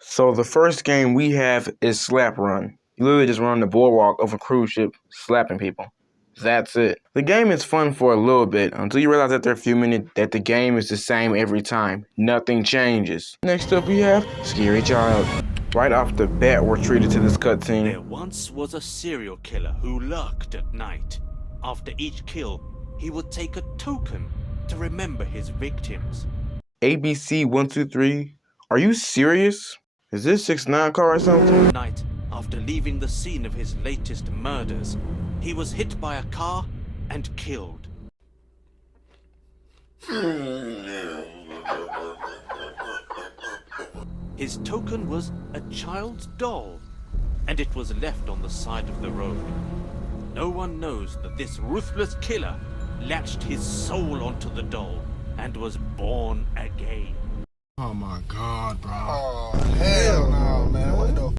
So the first game we have is Slap Run. You literally just run the boardwalk of a cruise ship slapping people. That's it. The game is fun for a little bit until you realize after a few minutes that the game is the same every time. Nothing changes. Next up we have Scary Child. Right off the bat we're treated to this cutscene. There once was a serial killer who lurked at night. After each kill, he would take a token to remember his victims. ABC123? Are you serious? Is this 6ix9ine car or something? Night, after leaving the scene of his latest murders, he was hit by a car and killed. His token was a child's doll, and it was left on the side of the road. No one knows that this ruthless killer latched his soul onto the doll and was born again. Oh my God, bro. Oh, hell no, man. What the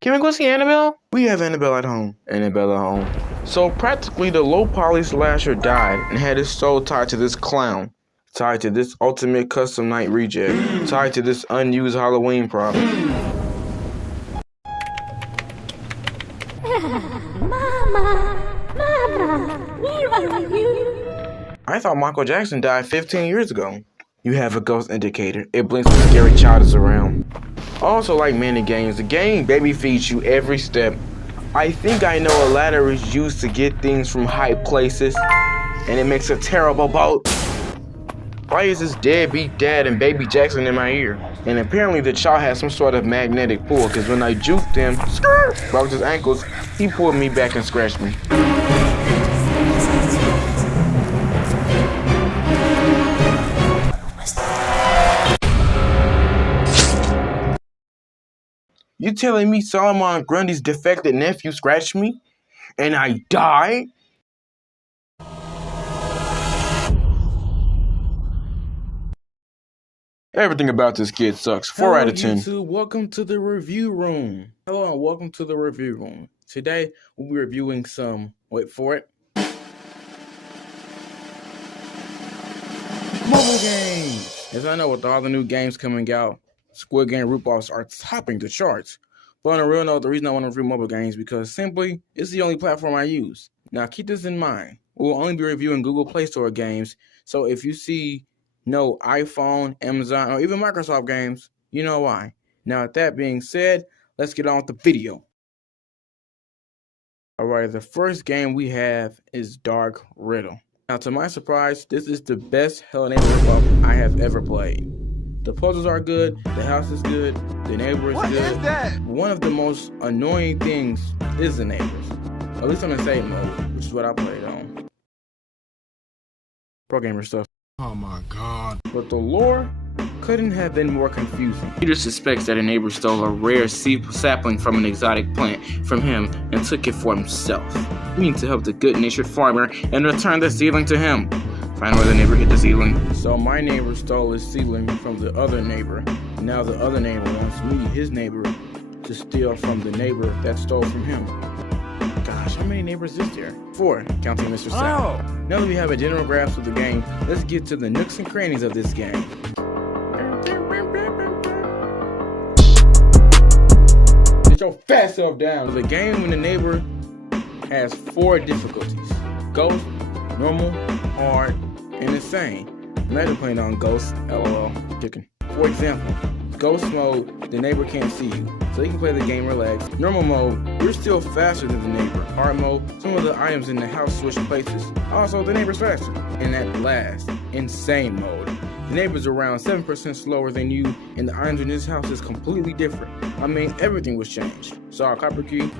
Can we go see Annabelle? We have Annabelle at home. Annabelle at home. So practically the low poly slasher died and had his soul tied to this clown. Tied to this ultimate custom night reject. Tied to this unused Halloween prop. Mama, where are you? I thought Michael Jackson died 15 years ago. You have a ghost indicator. It blinks when Scary Child is around. Also, like many games, the game baby feeds you every step. I think I know a ladder is used to get things from high places, and it makes a terrible boat. Why is this deadbeat dad and baby Jackson in my ear? And apparently the child has some sort of magnetic pull, because when I juked him, broke his ankles, he pulled me back and scratched me. You telling me Solomon Grundy's defected nephew scratched me? And I died? Everything about this kid sucks. 4 out of 10. YouTube, welcome to the review room. Hello and welcome to the review room. Today we'll be reviewing some, wait for it, mobile games. As I know, with all the new games coming out, Squid Game ripoffs are topping the charts. But on a real note, the reason I want to review mobile games is because simply, it's the only platform I use. Now keep this in mind. We will only be reviewing Google Play Store games, so if you see no iPhone, Amazon, or even Microsoft games, you know why. Now with that being said, let's get on with the video. Alright, the first game we have is Dark Riddle. Now to my surprise, this is the best Hello Neighbor ripoff I have ever played. The puzzles are good, the house is good, the neighbor is good. What is that? One of the most annoying things is the neighbors. At least on the save mode, which is what I played on. Pro gamer stuff. Oh my God. But the lore couldn't have been more confusing. Peter suspects that a neighbor stole a rare sapling from an exotic plant from him and took it for himself. He needs to help the good-natured farmer and return the seedling to him. Find where the neighbor hid the seedling. So my neighbor stole his seedling from the other neighbor. Now the other neighbor wants me, his neighbor, to steal from the neighbor that stole from him. Gosh, how many neighbors is there? 4, counting Mr. Sal. Now that we have a general grasp of the game, let's get to the nooks and crannies of this game. Get your fat self down. The game when the neighbor has 4 difficulties: Ghost, Normal, Hard, and Insane. Imagine playing on Ghost, LOL, chicken. For example, Ghost mode, the neighbor can't see you, so you can play the game relaxed. Normal mode, you're still faster than the neighbor. Hard mode, some of the items in the house switch places. Also, the neighbor's faster. And at last, Insane mode. The neighbor's around 7% slower than you, and the items in this house is completely different. I mean, everything was changed. Saw a copper key.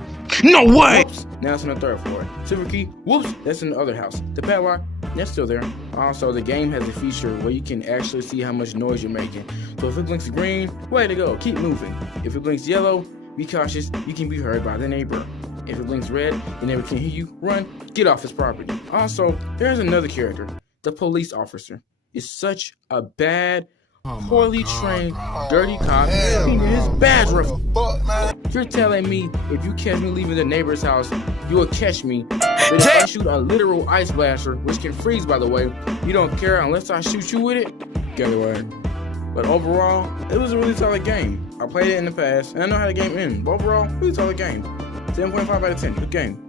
No way! Whoops, now it's on the 3rd floor. Silver key, whoops, that's in the other house. The padlock, that's still there. Also, the game has a feature where you can actually see how much noise you're making. So if it blinks green, way to go, keep moving. If it blinks yellow, be cautious, you can be heard by the neighbor. If it blinks red, the neighbor can hear you, run, get off his property. Also, there's another character, the police officer. Is such a bad, Oh my poorly God, trained, bro. dirty cop Hell beating his no. badge What ref. the fuck, man? You're telling me if you catch me leaving the neighbor's house, you will catch me. But if I shoot a literal ice blaster, which can freeze by the way, you don't care unless I shoot you with it? Get away. But overall, it was a really solid game. I played it in the past, and I know how the game ends. But overall, really solid game. 7.5 out of 10. Good game.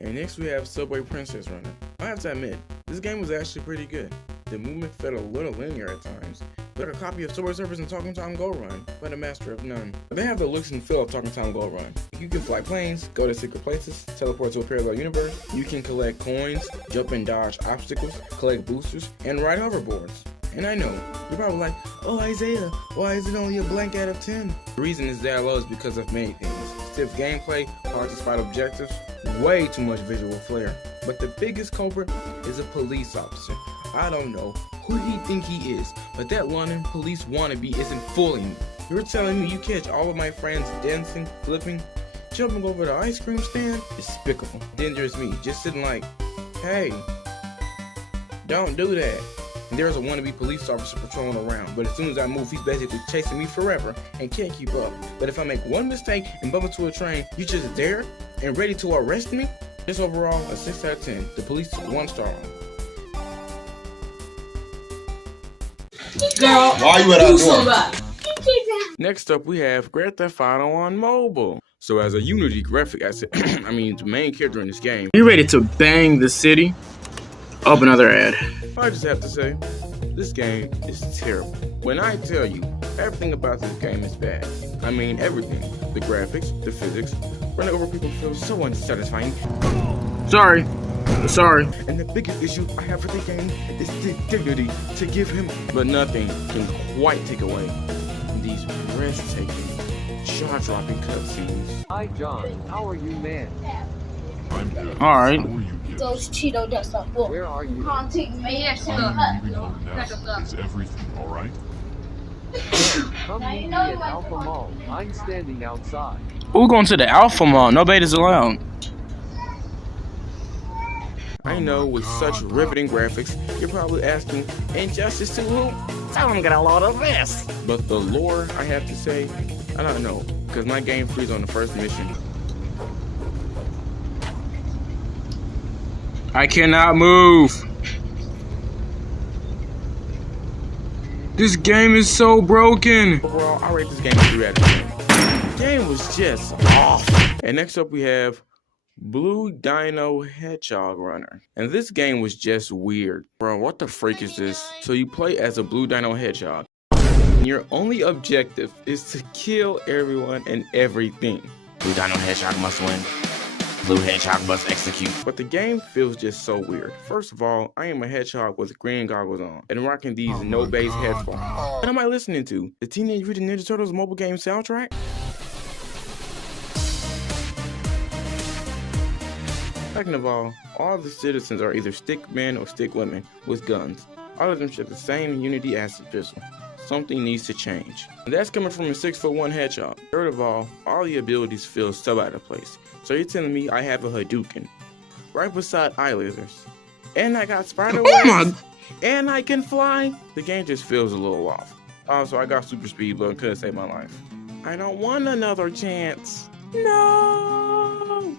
And next we have Subway Princess Runner. I have to admit, this game was actually pretty good. The movement felt a little linear at times, but a copy of Subway Surfers and Talking Tom Go Run, but a master of none. They have the looks and feel of Talking Tom Go Run. You can fly planes, go to secret places, teleport to a parallel universe, you can collect coins, jump and dodge obstacles, collect boosters, and ride hoverboards. And I know, you're probably like, oh Isaiah, why is it only a blank out of 10? The reason is that low is because of many things. Stiff gameplay, hard to spot objectives, way too much visual flair. But the biggest culprit is a police officer. I don't know who he think he is, but that London police wannabe isn't fooling me. You're telling me you catch all of my friends dancing, flipping, jumping over the ice cream stand? Despicable. Dangerous me, just sitting like, hey, don't do that. And there's a wannabe police officer patrolling around, but as soon as I move, he's basically chasing me forever and can't keep up. But if I make one mistake and bump into a train, you just there and ready to arrest me? Just overall, a 6 out of 10. The police 1 star. Girl, Why you at our door? Next up, we have Grand Theft Auto on mobile. So as a Unity graphic asset, I mean the main character in this game, you ready to bang the city? Up another ad. I just have to say, this game is terrible. When I tell you, everything about this game is bad. I mean everything. The graphics, the physics, running over people feels so unsatisfying. Sorry. And the biggest issue I have with the game is the dignity to give him. But nothing can quite take away these breathtaking, jaw-dropping cutscenes. Hi John, how are you man? I'm good. Alright. How are you kids? those Cheeto dust up. Look. Where are you? Haunting me. I'm leaving home now. Is everything alright? Come meet me at Alpha Mall. I'm standing outside. We're going to the Alpha Mall. No betas allowed. I know with such riveting graphics, you're probably asking, Injustice to who? Tell them get a load of this. But the lore, I have to say, I don't know, because my game freezes on the first mission. I cannot move. This game is so broken. Overall, I rate this game 3 out of 10. The game was just off. And next up we have Blue Dino Hedgehog Runner. And this game was just weird. Bro, what the freak is this? So you play as a Blue Dino Hedgehog. And your only objective is to kill everyone and everything. Blue Dino Hedgehog must win. Blue Hedgehog must execute. But the game feels just so weird. First of all, I am a hedgehog with green goggles on and rocking these no-bass headphones. What am I listening to? The Teenage Mutant Ninja Turtles mobile game soundtrack? Second of all the citizens are either stick men or stick women with guns. All of them share the same Unity acid pistol. Something needs to change. And that's coming from a 6'1" hedgehog. Third of all the abilities feel so out of place. So you're telling me I have a Hadouken right beside eye lasers, and I got spider webs, and I can fly? The game just feels a little off. Also, I got super speed, but it could save my life. I don't want another chance. No.